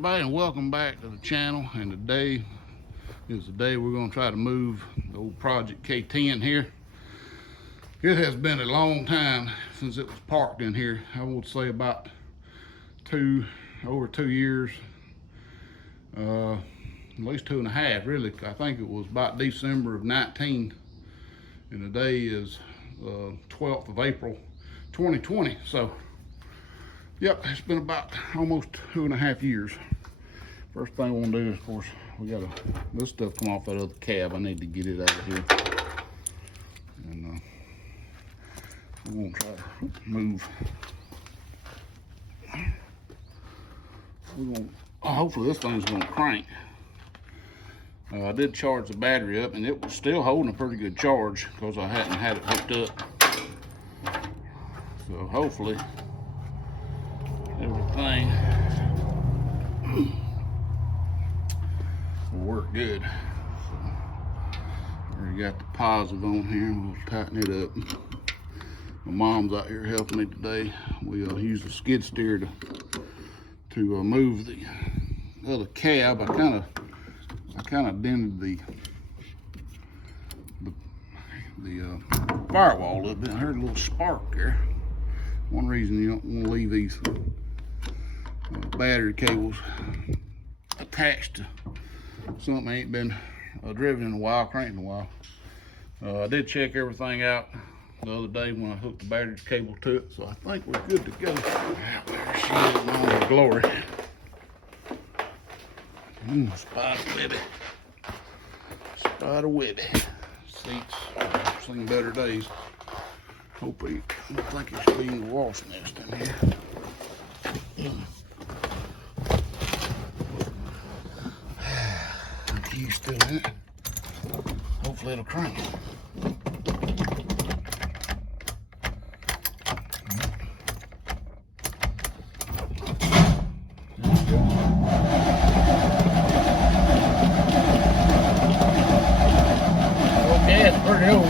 everybody, and welcome back to the channel. And today is the day we're going to try to move the old project K10 here. It has been a long time since it was parked in here. I would say about over 2 years, at least 2.5 really. I think it was about December of 19, and today is 12th of April 2020. So yep, it's been about almost 2.5 years. First thing I want to do is, of course, we got this stuff come off that other cab. I need to get it out of here. And we're going to try to move. Hopefully this thing's going to crank. I did charge the battery up, and it was still holding a pretty good charge because I hadn't had it hooked up. So hopefully everything will work good. So, already got the positive on here. We'll tighten it up. My mom's out here helping me today. We use the skid steer to move the other cab. I kind of dented the firewall a little bit. I heard a little spark there. One reason you don't want to leave these battery cables attached to something that ain't been driven in a while, cranked in a while. I did check everything out the other day when I hooked the battery cable to it, so I think we're good to go. There she is in all her glory. Spider Webby. Spider Webby. Seats, I've seen better days. Hopefully, I don't think it's being a wasp nest in here. The key's still in it. Hopefully it'll crank. Okay, it's pretty old.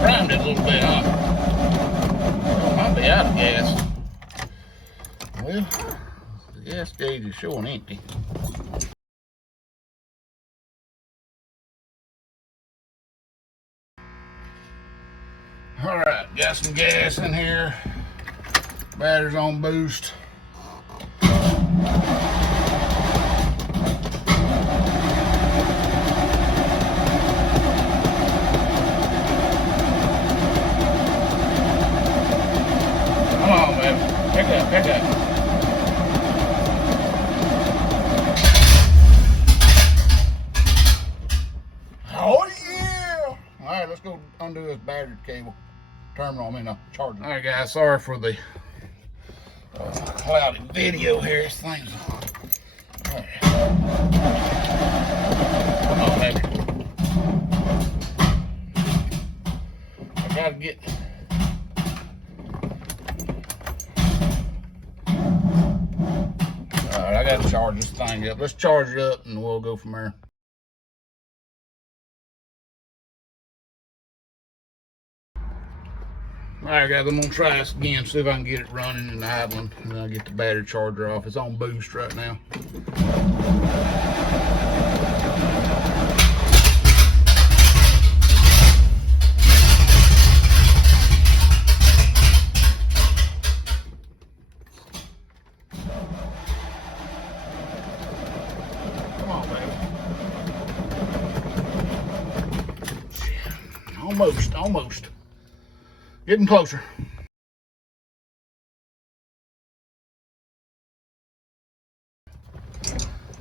Primed it a little bit, huh? Well, might be out of gas. Well, the gas gauge is showing empty. All right, got some gas in here. Battery's on boost. Pick up. Oh yeah! All right, let's go undo this battery cable terminal. I mean, charger. All right, guys. Sorry for the cloudy video here. This thing's. All right. Come on, baby. I gotta get. Alright, I gotta charge this thing up. Let's charge it up and we'll go from there. Alright guys, I'm gonna try this again, see if I can get it running and idling, and then I'll get the battery charger off. It's on boost right now. Almost. Getting closer.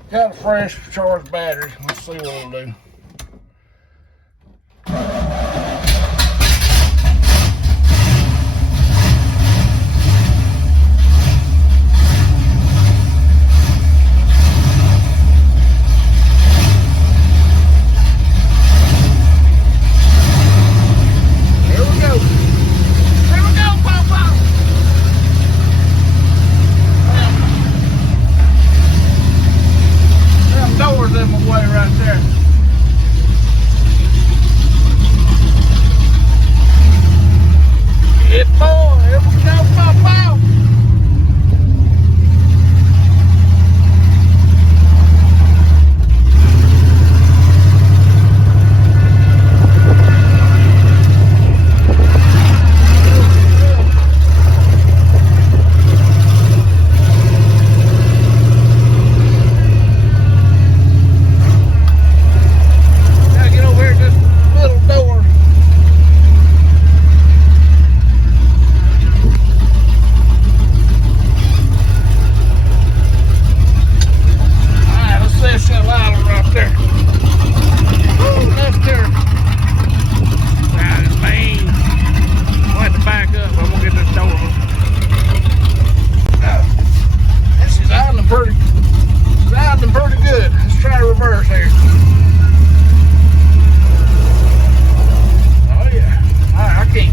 Got a fresh charged battery. Let's see what it'll do.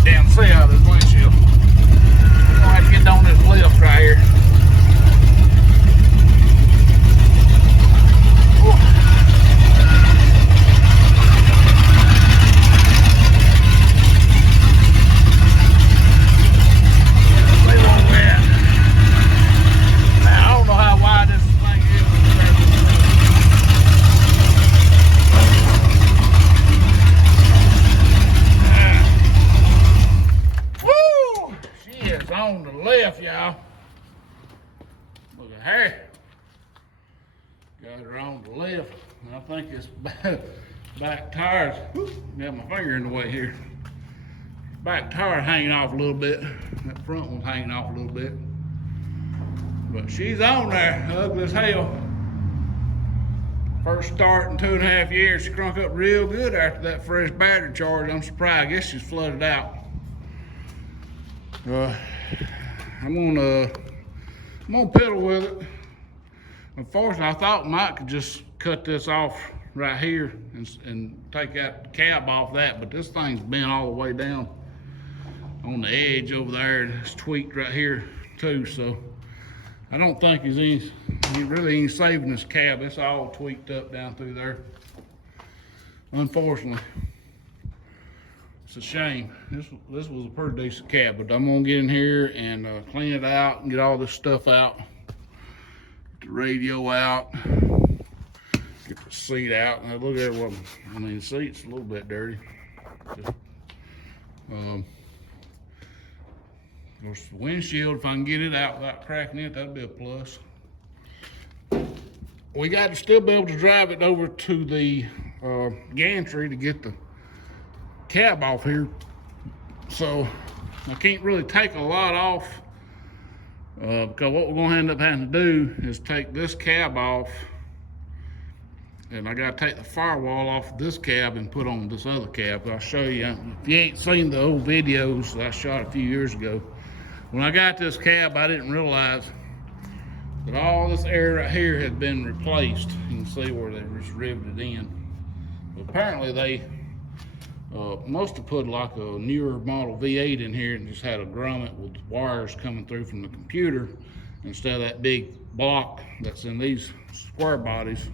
down the side of this windshield. I'm gonna have to get on this lift right here. On the left, y'all. Look at her. Got her on the left. I think it's back tires. Got my finger in the way here. Back tire hanging off a little bit. That front one's hanging off a little bit. But she's on there, ugly as hell. First start in 2.5 years. She crunk up real good after that fresh battery charge. I'm surprised. I guess she's flooded out. I'm gonna pedal with it. Unfortunately, I thought Mike could just cut this off right here and take that cab off that, but this thing's bent all the way down on the edge over there, and it's tweaked right here too. So I don't think he really ain't saving this cab. It's all tweaked up down through there. Unfortunately. It's a shame. This was a pretty decent cab, but I'm gonna get in here and clean it out and get all this stuff out. Get the radio out. Get the seat out. Now look at what the seat's a little bit dirty. The windshield, if I can get it out without cracking it, that'd be a plus. We got to still be able to drive it over to the gantry to get the cab off here, so I can't really take a lot off because what we're going to end up having to do is take this cab off, and I got to take the firewall off this cab and put on this other cab. I'll show you. If you ain't seen the old videos that I shot a few years ago, when I got this cab, I didn't realize that all this area right here had been replaced. You can see where they just riveted in. But apparently they must have put like a newer model V8 in here and just had a grommet with wires coming through from the computer instead of that big block that's in these square bodies.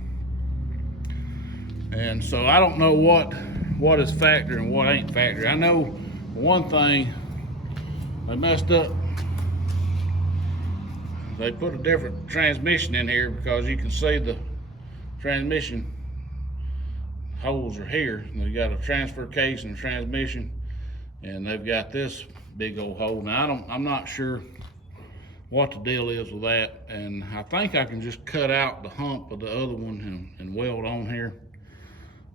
And so I don't know what is factory and what ain't factory. I know one thing, they messed up. They put a different transmission in here because you can see the transmission holes are here. They got a transfer case and a transmission, and they've got this big old hole. Now I'm not sure what the deal is with that, and I think I can just cut out the hump of the other one and weld on here.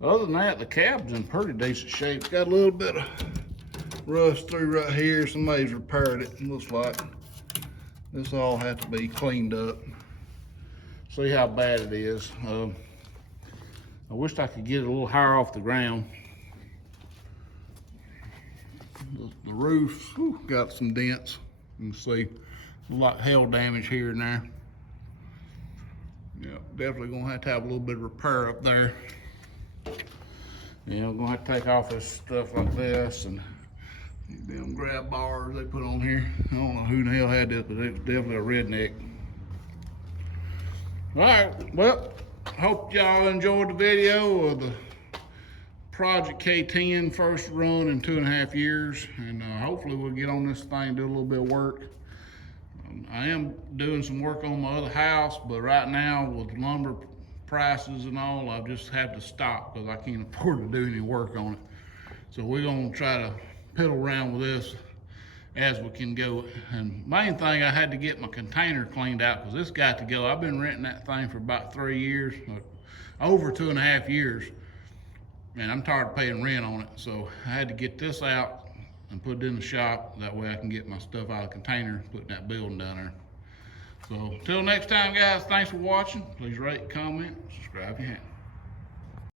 Other than that, the cab's in pretty decent shape. It's got a little bit of rust through right here. Somebody's repaired it, looks like. This all has to be cleaned up. See how bad it is. I wished I could get it a little higher off the ground. The roof got some dents. You can see a lot of hail damage here and there. Yeah, definitely gonna have to have a little bit of repair up there. Yeah, I'm gonna have to take off this stuff like this and these damn grab bars they put on here. I don't know who the hell had this, but it's definitely a redneck. All right, well, hope y'all enjoyed the video of the Project K10 first run in 2.5 years, and hopefully we'll get on this thing and do a little bit of work. I am doing some work on my other house, but right now with lumber prices and all, I just have to stop because I can't afford to do any work on it. So we're gonna try to piddle around with this as we can go. And main thing, I had to get my container cleaned out because this got to go. I've been renting that thing for about 3 years, over 2.5 years, and I'm tired of paying rent on it. So I had to get this out and put it in the shop. That way I can get my stuff out of the container, put in that building down there. So till next time, guys, thanks for watching. Please rate, comment, subscribe if you haven't.